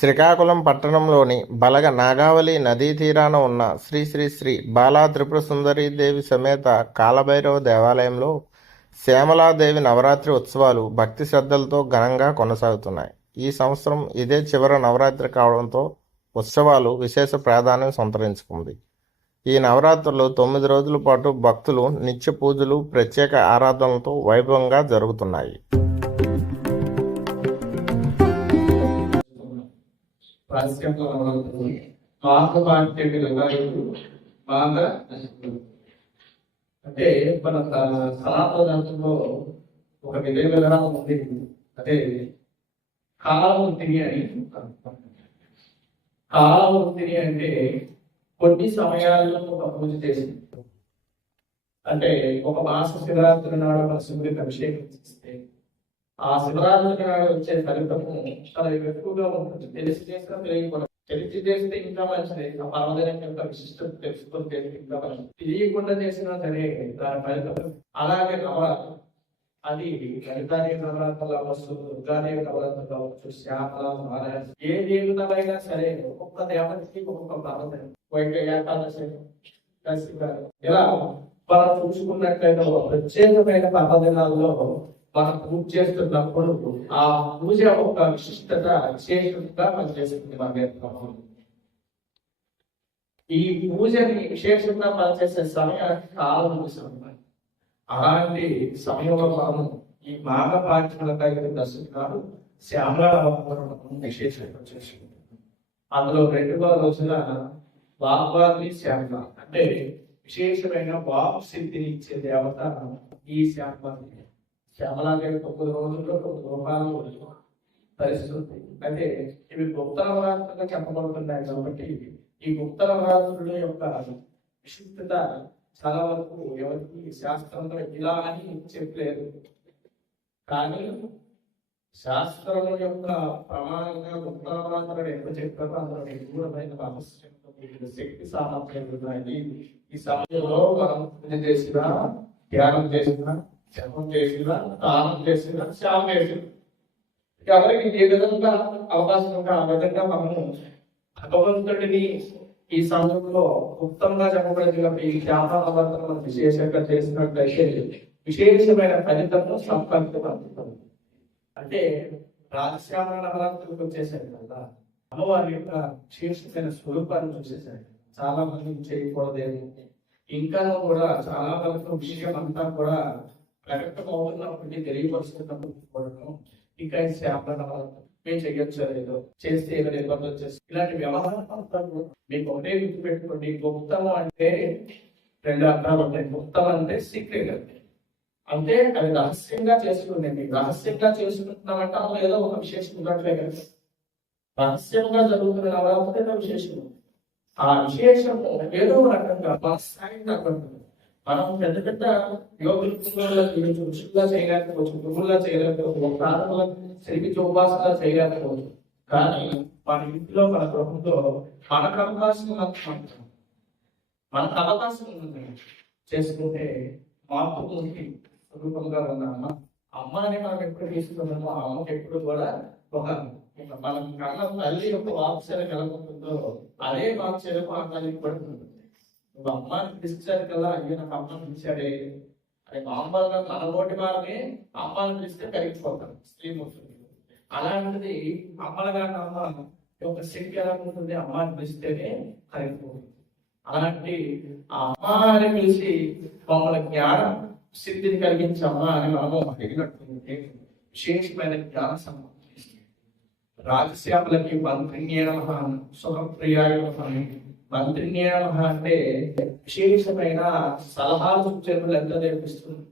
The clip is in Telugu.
శ్రీకాకుళం పట్టణంలోని బలగ నాగావళి నదీ తీరాన ఉన్న శ్రీ శ్రీ శ్రీ బాలా త్రిపుర సుందరీదేవి సమేత కాలభైరవ దేవాలయంలో శ్యామలాదేవి నవరాత్రి ఉత్సవాలు భక్తి శ్రద్ధలతో ఘనంగా కొనసాగుతున్నాయి. ఈ సంవత్సరం ఇదే చివరి నవరాత్రి కావడంతో ఉత్సవాలు విశేష ప్రాధాన్యం సంతరించుకుంది. ఈ నవరాత్రులు 9 రోజుల పాటు భక్తులు నిత్య పూజలు, ప్రత్యేక ఆరాధనలతో వైభవంగా జరుగుతున్నాయి. అంటే మన సనాతన ధర్మంలో ఒక విధంగా ఉంది. అంటే కాలవృత్తిని అని కాలవృత్తిని అంటే కొన్ని సమయాల్లో ఒక పూజ చేసింది. అంటే ఒక మాస శివరాత్రి నాడు మన శివుడికి అభిషేకం చేస్తే ఆ శివరాత్రి నాడు వచ్చే ఫలితము చాలా ఎక్కువగా ఉంటుంది. తెలిసి చేసినా తెలిసి చేస్తే ఇంకా మంచిది. ఆ పర్వదినం యొక్క విశిష్టత తెలుసుకొని చేస్తే ఇంకా మంచిది. తెలియకుండా చేసినా సరే దాని ఫలితం. అలాగే నవరాత్రి అది లలితాదేవి నవరాత్రులు అవ్వచ్చు, దుర్గాదేవి నవరాత్రులు కావచ్చు, శ్యామల నారాయణ ఏ దేవతలైనా సరే ఒక్కొక్క దేవతకి ఒక్కొక్క పర్వదినం. ఏకాదశి ఇలా మనం చూసుకున్నట్లయితే ఒక ప్రత్యేకమైన పర్వదినాల్లో మనం పూజ చేస్తున్నప్పుడు ఆ పూజ ఒక విశిష్టత విశేషంగా పనిచేస్తుంది. మన ఈ పూజని విశేషంగా పనిచేసే సమయానికి కాలం సమయం. అలాంటి సమయంలో మనం ఈ మాఘ పాఠశాల దర్శనాలు శ్యామల విశేషంగా చేసుకుంటాం. అందులో 2వ రోజున వాగ్వాది శ్యామల అంటే విశేషమైన వాక్ సిద్ధిని ఇచ్చే దేవత ఈ శ్యామలాదేవి. శ్యామలాదేవి 9 రోజుల్లో 9 రూపాయలు పరిస్థితి. అంటే ఇవి గుప్త నవరాత్రులుగా చెప్పబడుతున్నాయి కాబట్టి ఈ గుప్త నవరాత్రుల యొక్క విశిష్టత చాలా వరకు ఎవరికి శాస్త్రంలో ఇలా అని చెప్పలేదు. కానీ శాస్త్రం యొక్క ప్రమాణంగా గుప్త నవరాత్రులు ఎంత చెప్పారో అందులో నిగూఢమైన రహస్యం, శక్తి సామర్థ్యాలు ఉన్నాయి. ఈ సమయంలో మనం పూజ చేసినా, ధ్యానం చేసినా, జపం చేసినా, దానం చేసినా, శ్యామ చేసినా ఎవరికి ఏ విధంగా అవకాశం ఉంటే ఆ విధంగా మనము భగవంతుడిని ఈ సమయంలో ఉత్తమంగా చెప్పబడింది. ఈ శ్యామల విశేషంగా చేసినట్లయితే విశేషమైన ఫలితము సంపన్నం. అంటే రాజశ్యామల నవరాత్రులకు వచ్చేసాడు కదా, అమ్మవారి యొక్క విశేషమైన స్వరూపాన్ని చూసేసాడు. చాలా మంది చేయకూడదేమో, ఇంకా కూడా చాలా వరకు విషయం అంతా కూడా ప్రకటమవుతున్నప్పటికీ తెలియపరుస్తున్నప్పుడు ఇంకా ఈ శ్యామల నవరాత్రి మేము చెయ్యొచ్చు లేదో, చేస్తే ఏదో నిబంధన చేస్తే ఇలాంటి వ్యవహారం మీకు ఒకటే గుర్తు పెట్టుకోండి. గుప్తము అంటే 2 అర్థాలు ఉంటాయి. గుప్తం అంటే సీక్రెట్ అంటే అది రహస్యంగా చేసుకునేది. రహస్యంగా చేసుకుంటున్నామంటే అందులో ఏదో ఒక విశేషం ఉన్నట్లే కదా. రహస్యంగా జరుగుతున్న నవరాత్రి ఏదో విశేషం. ఆ విశేషము ఏదో రకంగా మనం పెద్ద పెద్ద యోగులుగా చేయలేకపోవచ్చు, గురువులా చేయలేకపోవచ్చు, ప్రారంభంగా సరిగ్గా ఉపాసన చేయలేకపోవచ్చు. కానీ మన ఇంట్లో మన గృహంలో మనకు అవకాశం ఉంది చేసుకుంటే మాతృమూర్తి స్వరూపంగా ఉన్న అమ్మని మనం ఎప్పుడు తీసుకున్నామో ఆ అమ్మకి ఎప్పుడు కూడా ఒక మనం కళ్ళ తల్లి యొక్క వాత్సల్యం ఎలా ఉంటుందో అదే వాత్సల్యం ఆ తల్లికి పడుతుంది. నువ్వు అమ్మాని పిలిచారు కదా, అయ్యో నాకు అమ్మని పిలిచాడే అదే మామూలుగా మన నోటి వారిని అమ్మాని పిలిస్తే కరిగిపోతారు స్త్రీమూర్తులు. అలాంటిది అమ్మలుగా అమ్మ యొక్క శక్తి ఎలా ఉంటుంది, అమ్మాని పిలిస్తేనే కరిగిపోతుంది. అలాంటి ఆ అమ్మాని పిలిచి మమ్మల్ని జ్ఞానం సిద్ధిని కలిగించే అమ్మ అని మనము అడిగినట్టు విశేషమైన జ్ఞాన సంబంధం. రాజశ్యాములకి మంత్రిణ్యేన సుఖప్రియాయ మంత్రిణ్యేన అంటే విశేషమైన సలహాలు సూచనలు ఎంత నేర్పిస్తుంది.